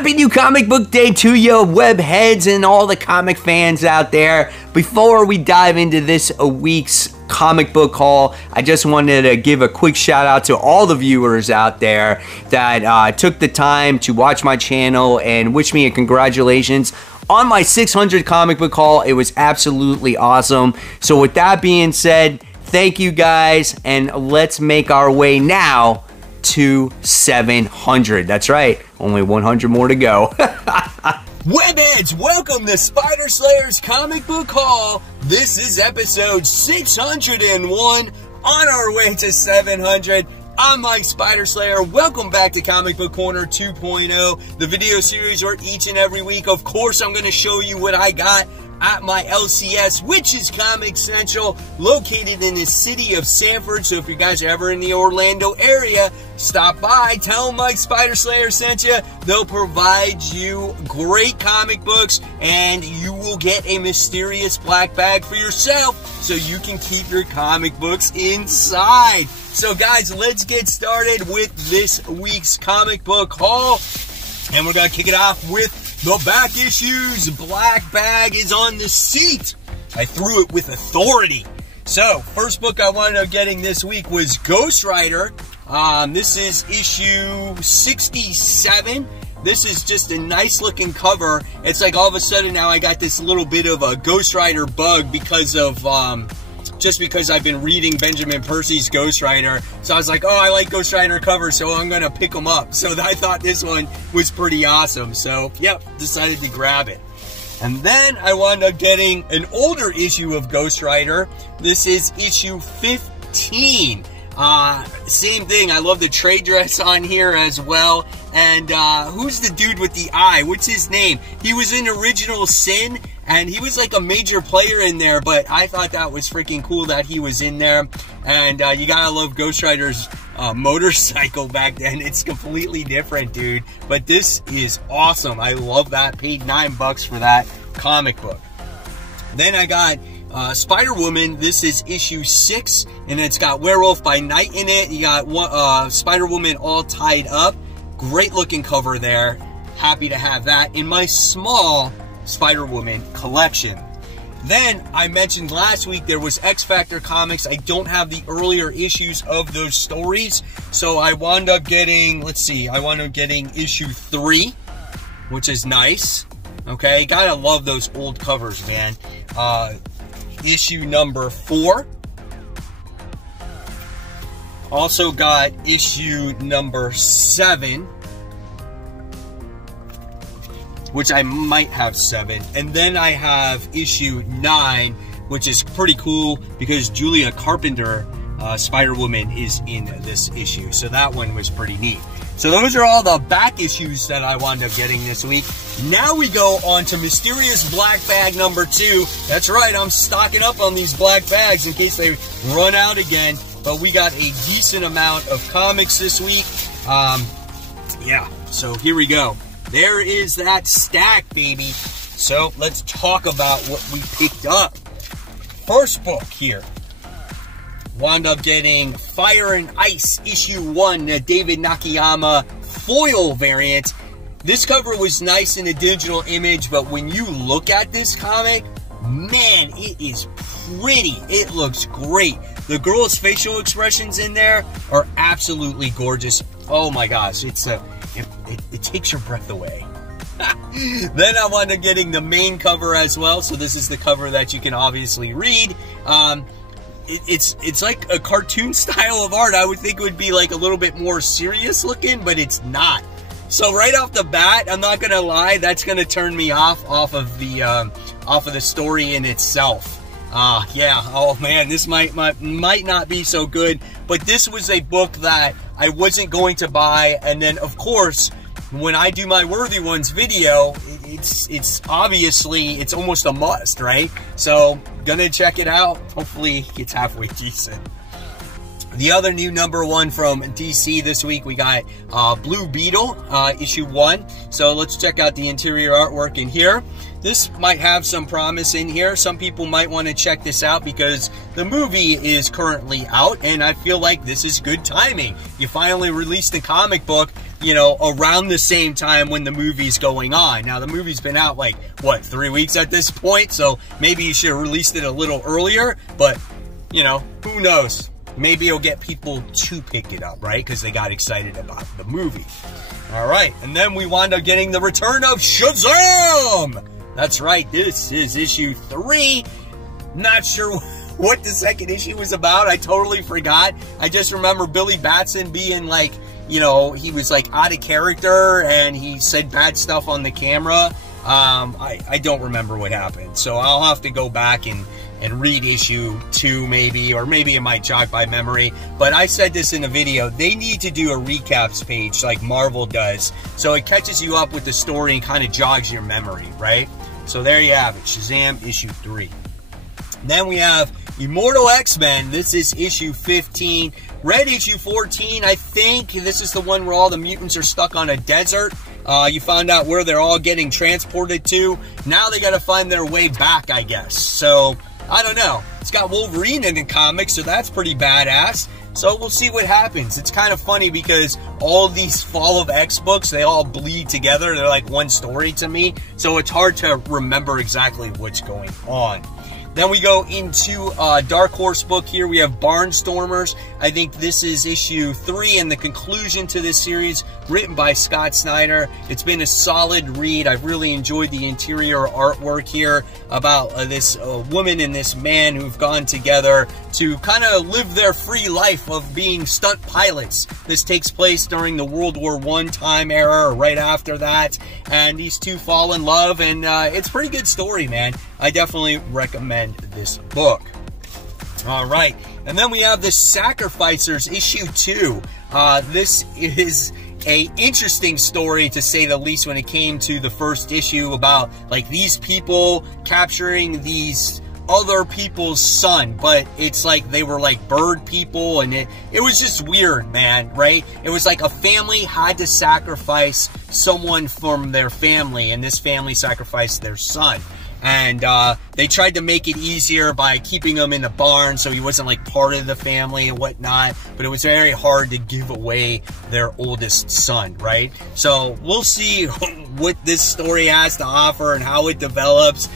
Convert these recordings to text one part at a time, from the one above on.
Happy New Comic Book Day to you, web heads and all the comic fans out there. Before we dive into this week's comic book haul, I just wanted to give a quick shout out to all the viewers out there that took the time to watch my channel and wish me a congratulations on my 600 comic book haul. It was absolutely awesome. So with that being said, thank you guys, and let's make our way now to 700. That's right, only 100 more to go. Webheads, welcome to Spider Slayer's Comic Book Haul. This is episode 601, on our way to 700. I'm Mike Spider Slayer. Welcome back to Comic Book Corner 2.0, the video series where each and every week, of course, I'm going to show you what I got at my LCS, which is Comic Central, located in the city of Sanford. So if you guys are ever in the Orlando area, stop by, tell them Mike Spider Slayer sent you. They'll provide you great comic books, and you will get a mysterious black bag for yourself so you can keep your comic books inside. So guys, let's get started with this week's comic book haul, and we're gonna kick it off with the back issues. Black bag is on the seat. I threw it with authority. So, first book I wound up getting this week was Ghost Rider. This is issue 67. This is just a nice looking cover. It's like all of a sudden now I got this little bit of a Ghost Rider bug because of, just because I've been reading Benjamin Percy's Ghost Rider. So I was like, oh, I like Ghost Rider covers, so I'm going to pick them up. So I thought this one was pretty awesome. So, yep, decided to grab it. And then I wound up getting an older issue of Ghost Rider. This is issue 15. Same thing. I love the trade dress on here as well. And who's the dude with the eye? What's his name? He was in Original Sin, and he was like a major player in there, but I thought that was freaking cool that he was in there. And you gotta love Ghost Rider's motorcycle back then. It's completely different, dude. But this is awesome. I love that. Paid $9 for that comic book. Then I got Spider-Woman. This is issue 6, and it's got Werewolf by Night in it. You got Spider-Woman all tied up. Great looking cover there. Happy to have that in my small Spider-Woman collection. Then I mentioned last week there was X Factor comics. I don't have the earlier issues of those stories, so I wound up getting, let's see, I wound up getting issue 3, which is nice. Okay, gotta love those old covers, man. Issue number 4. Also got issue number 7, which I might have 7. And then I have issue 9, which is pretty cool because Julia Carpenter, Spider-Woman, is in this issue. So that one was pretty neat. So those are all the back issues that I wound up getting this week. Now we go on to Mysterious Black Bag number 2. That's right, I'm stocking up on these black bags in case they run out again. But we got a decent amount of comics this week. Yeah, so here we go. There is that stack, baby. So let's talk about what we picked up. First book here. Wound up getting Fire and Ice issue 1, the David Nakayama foil variant. This cover was nice in a digital image, but when you look at this comic, man, it is pretty. It looks great. The girl's facial expressions in there are absolutely gorgeous. Oh my gosh, it takes your breath away. Then I wound up getting the main cover as well. So this is the cover that you can obviously read. It's like a cartoon style of art. I would think it would be like a little bit more serious looking, but it's not. So right off the bat, I'm not gonna lie, that's gonna turn me off of the story in itself. Yeah, oh man, this might not be so good, but this was a book that I wasn't going to buy, and then of course, when I do my Worthy Ones video, it's obviously, it's almost a must, right? So, gonna check it out. Hopefully, it's halfway decent. The other new number 1 from DC this week, we got Blue Beetle, issue 1. So let's check out the interior artwork in here. This might have some promise in here. Some people might want to check this out because the movie is currently out, and I feel like this is good timing. You finally released the comic book, you know, around the same time when the movie's going on. Now, the movie's been out, like, what, 3 weeks at this point? So maybe you should have released it a little earlier. But, you know, who knows? Maybe it'll get people to pick it up, right? Because they got excited about the movie. All right. And then we wound up getting the Return of Shazam! That's right. This is issue 3. Not sure what the second issue was about. I totally forgot. I just remember Billy Batson being like, you know, he was like out of character and he said bad stuff on the camera. I don't remember what happened. So I'll have to go back and read issue 2 maybe, or maybe it might jog by memory. But I said this in a video, they need to do a recaps page like Marvel does. So it catches you up with the story and kind of jogs your memory, right? So there you have it, Shazam issue 3. Then we have Immortal X-Men. This is issue 15. Read issue 14, I think. This is the one where all the mutants are stuck on a desert. You found out where they're all getting transported to. Now they got to find their way back, I guess. So, I don't know. It's got Wolverine in the comics, so that's pretty badass. So we'll see what happens. It's kind of funny because all these Fall of X books, they all bleed together. They're like one story to me. So it's hard to remember exactly what's going on. Then we go into a Dark Horse book here. We have Barnstormers. I think this is issue 3 and the conclusion to this series, written by Scott Snyder. It's been a solid read. I've really enjoyed the interior artwork here about this woman and this man who've gone together to kind of live their free life of being stunt pilots. This takes place during the World War I time era, or right after that. And these two fall in love, and it's a pretty good story, man. I definitely recommend this book. All right, and then we have the Sacrificers issue 2. This is a interesting story, to say the least, when it came to the first issue about like these people capturing these other people's son, but it's like they were like bird people, and it was just weird, man, right? It was like a family had to sacrifice someone from their family, and this family sacrificed their son. And they tried to make it easier by keeping him in the barn so he wasn't like part of the family and whatnot, but it was very hard to give away their oldest son, right? So we'll see what this story has to offer and how it develops.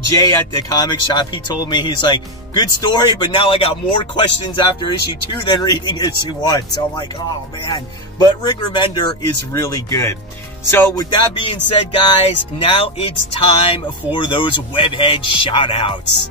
Jay at the comic shop, he told me, he's like, good story, but now I got more questions after issue 2 than reading issue 1. So I'm like, oh man. But Rick Remender is really good. So with that being said, guys, now it's time for those webhead shout-outs.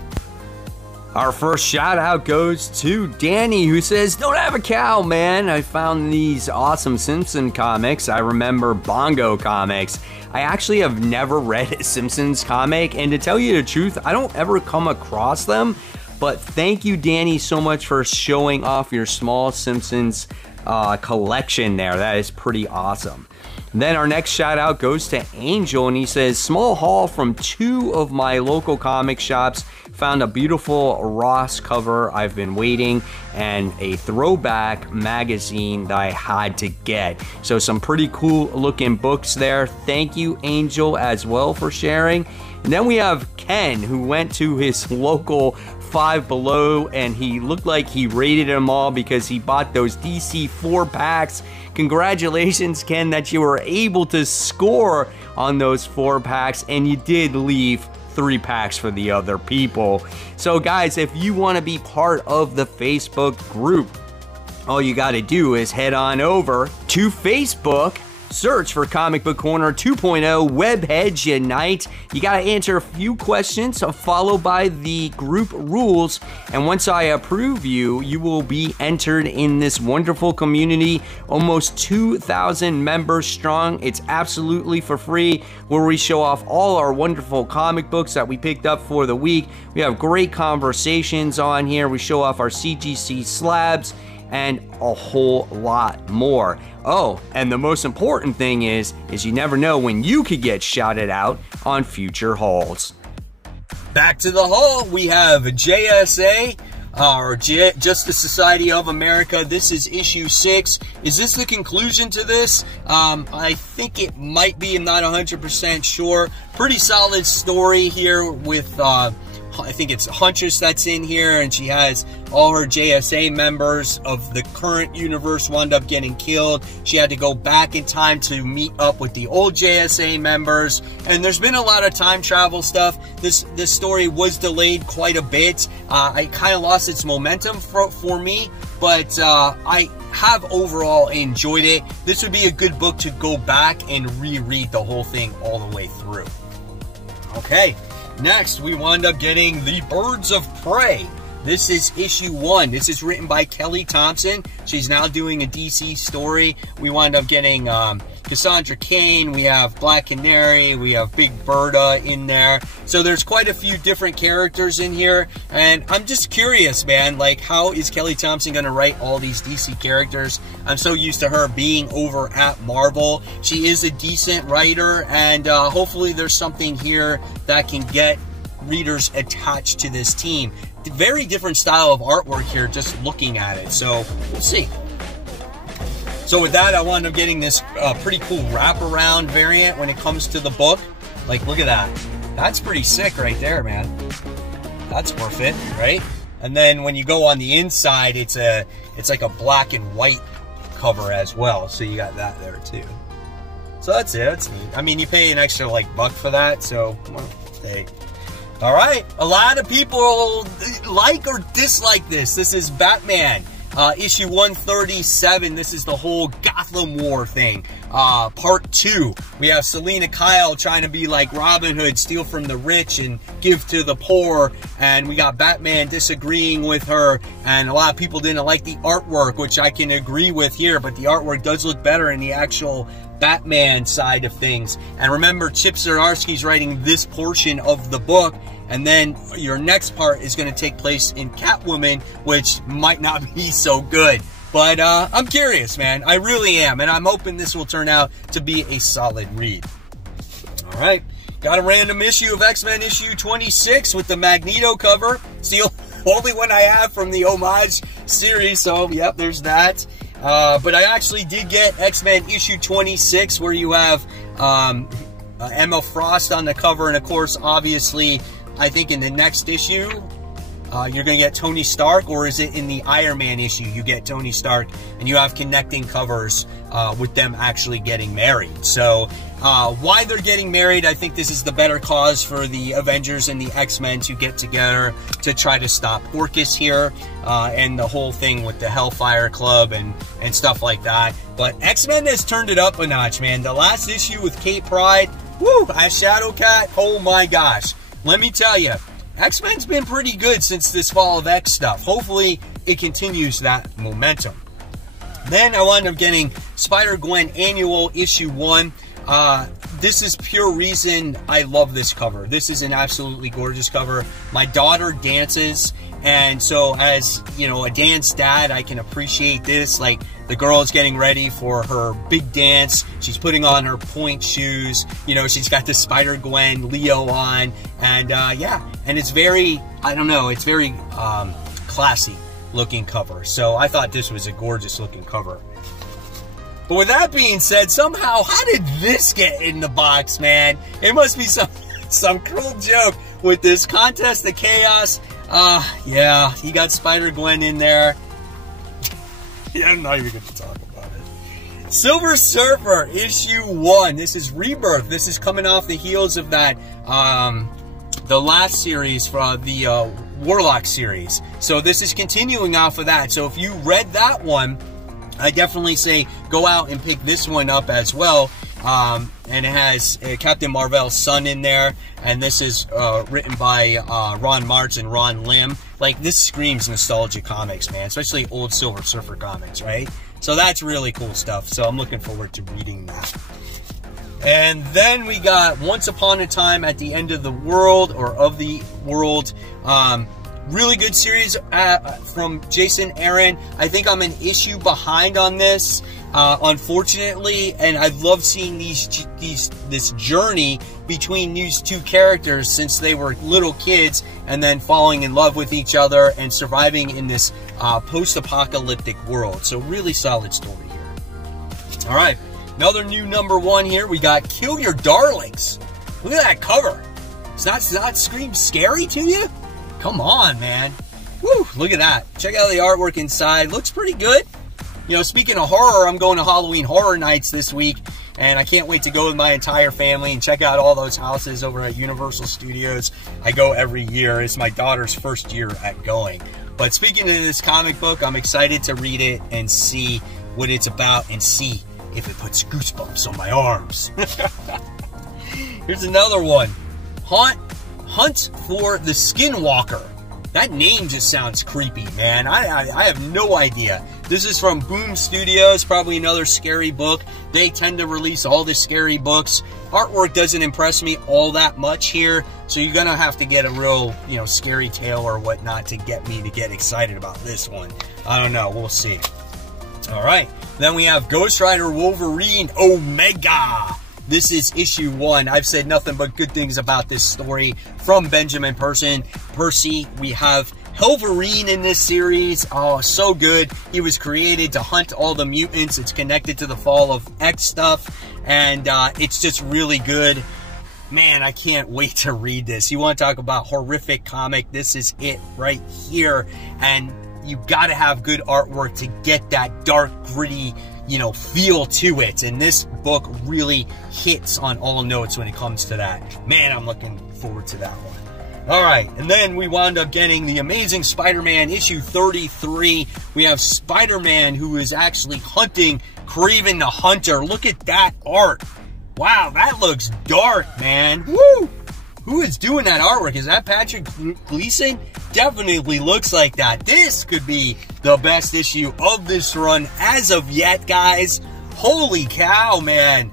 Our first shout out goes to Danny, who says, don't have a cow, man. I found these awesome Simpson comics. I remember Bongo comics. I actually have never read a Simpsons comic, and to tell you the truth, I don't ever come across them. But thank you, Danny, so much for showing off your small Simpsons collection there. That is pretty awesome. Then our next shout out goes to Angel, and he says, small haul from 2 of my local comic shops. Found a beautiful Ross cover I've been waiting, and a throwback magazine that I had to get. So some pretty cool looking books there. Thank you, Angel, as well for sharing. And then we have Ken, who went to his local Five Below, and he looked like he rated them all because he bought those DC 4-packs. Congratulations, Ken, that you were able to score on those 4-packs, and you did leave 3 packs for the other people. So guys, if you want to be part of the Facebook group, all you got to do is head on over to Facebook, search for Comic Book Corner 2.0 Webheads Unite. You got to answer a few questions followed by the group rules, and once I approve you, you will be entered in this wonderful community, almost 2,000 members strong. It's absolutely for free, where we show off all our wonderful comic books that we picked up for the week. We have great conversations on here. We show off our CGC slabs and a whole lot more. Oh, and the most important thing is you never know when you could get shouted out on future hauls. Back to the haul, we have JSA, or Justice Society of America. This is issue 6. Is this the conclusion to this? I think it might be. I'm not 100% sure. Pretty solid story here with I think it's Huntress that's in here, and she has all her JSA members of the current universe wound up getting killed. She had to go back in time to meet up with the old JSA members, and there's been a lot of time travel stuff. This story was delayed quite a bit. It kind of lost its momentum for me, but I have overall enjoyed it. This would be a good book to go back and reread the whole thing all the way through. Okay. Next, we wound up getting The Birds of Prey. This is issue 1. This is written by Kelly Thompson. She's now doing a DC story. We wound up getting Cassandra Cain. We have Black Canary. We have Big Berta in there. So there's quite a few different characters in here. And I'm just curious, man. Like, how is Kelly Thompson going to write all these DC characters? I'm so used to her being over at Marvel. She is a decent writer. And hopefully there's something here that can get readers attached to this team. Very different style of artwork here, just looking at it. So we'll see. So with that, I wound up getting this pretty cool wraparound variant when it comes to the book. Like, look at that. That's pretty sick right there, man. That's worth it, right? And then when you go on the inside, it's like a black and white cover as well. So you got that there too. So that's it. That's neat. I mean, you pay an extra like $1 for that. So, well, hey. All right. A lot of people like or dislike this. This is Batman. Issue 137, this is the whole Gotham War thing. Part 2, we have Selina Kyle trying to be like Robin Hood, steal from the rich and give to the poor. And we got Batman disagreeing with her. And a lot of people didn't like the artwork, which I can agree with here. But the artwork does look better in the actual Batman side of things. And remember, Chip Zdarsky's writing this portion of the book. And then your next part is going to take place in Catwoman, which might not be so good. But I'm curious, man. I really am. And I'm hoping this will turn out to be a solid read. All right. Got a random issue of X-Men issue 26 with the Magneto cover. It's the only one I have from the Homage series. So, yep, there's that. But I actually did get X-Men issue 26 where you have Emma Frost on the cover. And, of course, obviously, I think in the next issue, you're going to get Tony Stark, or is it in the Iron Man issue you get Tony Stark and you have connecting covers with them actually getting married. So why they're getting married, I think this is the better cause for the Avengers and the X-Men to get together to try to stop Orcus here and the whole thing with the Hellfire Club and stuff like that. But X-Men has turned it up a notch, man. The last issue with Kate Pryde, woo, as Shadowcat, oh my gosh. Let me tell you, X-Men's been pretty good since this Fall of X stuff. Hopefully, it continues that momentum. Then I wound up getting Spider-Gwen Annual Issue 1. This is pure reason I love this cover. This is an absolutely gorgeous cover. My daughter dances, and so as, you know, a dance dad, I can appreciate this. Like, the girl is getting ready for her big dance. She's putting on her point shoes. You know, she's got the Spider-Gwen Leo on. And, yeah, and it's very, I don't know, it's very classy looking cover. So I thought this was a gorgeous looking cover. But with that being said, somehow, how did this get in the box, man? It must be some cruel joke with this Contest of Chaos. Yeah, you got Spider-Gwen in there. Yeah, I'm not even going to talk about it. Silver Surfer, issue 1. This is Rebirth. This is coming off the heels of that, the last series for the Warlock series. So this is continuing off of that. So if you read that one, I definitely say go out and pick this one up as well. And it has Captain Marvel's son in there. And this is written by Ron Martz and Ron Lim. Like, this screams nostalgia comics, man. Especially old Silver Surfer comics, right? So that's really cool stuff. So I'm looking forward to reading that. And then we got Once Upon a Time at the End of the World, or of the World. Really good series from Jason Aaron. I think I'm an issue behind on this, unfortunately, and I've loved seeing this journey between these two characters since they were little kids and then falling in love with each other and surviving in this post-apocalyptic world. So really solid story here. All right, another new #1 here. We got Kill Your Darlings. Look at that cover. Does that scream scary to you? Come on, man. Woo, look at that. Check out the artwork inside. Looks pretty good. You know, speaking of horror, I'm going to Halloween Horror Nights this week, and I can't wait to go with my entire family and check out all those houses over at Universal Studios. I go every year. It's my daughter's first year at going. But speaking of this comic book, I'm excited to read it and see what it's about and see if it puts goosebumps on my arms. Here's another one. Hunt for the Skinwalker. That name just sounds creepy, man. I have no idea. This is from Boom Studios, probably another scary book. They tend to release all the scary books. Artwork doesn't impress me all that much here, so you're gonna have to get a real, you know, scary tale or whatnot to get me to get excited about this one. I don't know, we'll see. All right, then we have Ghost Rider Wolverine Omega. This is issue 1. I've said nothing but good things about this story from Benjamin Percy. We have Wolverine in this series. Oh, so good. He was created to hunt all the mutants. It's connected to the Fall of X stuff, and it's just really good. Man, I can't wait to read this. You want to talk about horrific comic? This is it right here. And you got to have good artwork to get that dark, gritty, you know, feel to it. And this book really hits on all notes when it comes to that. Man, I'm looking forward to that one. All right, and then we wound up getting the Amazing Spider-Man issue 33. We have Spider-Man who is actually hunting Kraven the Hunter. Look at that art. Wow, that looks dark, man. Woo! Who is doing that artwork? Is that Patrick Gleason? Definitely looks like that. This could be the best issue of this run as of yet, guys. Holy cow, man.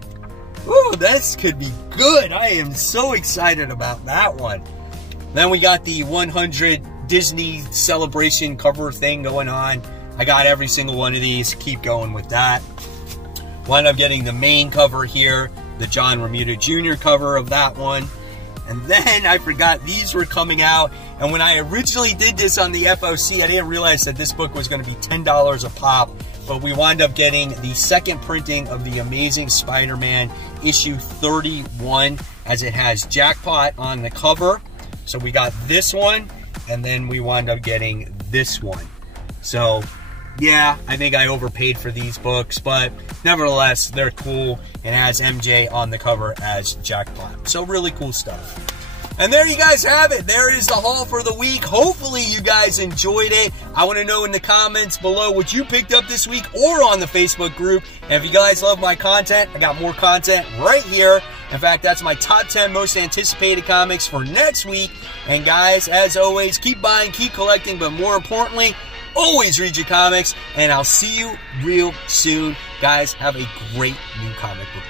Ooh, this could be good. I am so excited about that one. Then we got the 100 Disney celebration cover thing going on. I got every single one of these. Keep going with that. Wound up getting the main cover here, the John Romita Jr. cover of that one. And then I forgot these were coming out. And when I originally did this on the FOC, I didn't realize that this book was going to be $10 a pop. But we wound up getting the second printing of the Amazing Spider-Man issue 31, as it has Jackpot on the cover. So we got this one, and then we wound up getting this one. So yeah, I think I overpaid for these books, but nevertheless, they're cool. It has MJ on the cover as Jackpot. So really cool stuff. And there you guys have it. There is the haul for the week. Hopefully you guys enjoyed it. I want to know in the comments below what you picked up this week or on the Facebook group. And if you guys love my content, I got more content right here. In fact, that's my top 10 most anticipated comics for next week. And guys, as always, keep buying, keep collecting, but more importantly, always read your comics. And I'll see you real soon. Guys, have a great new comic book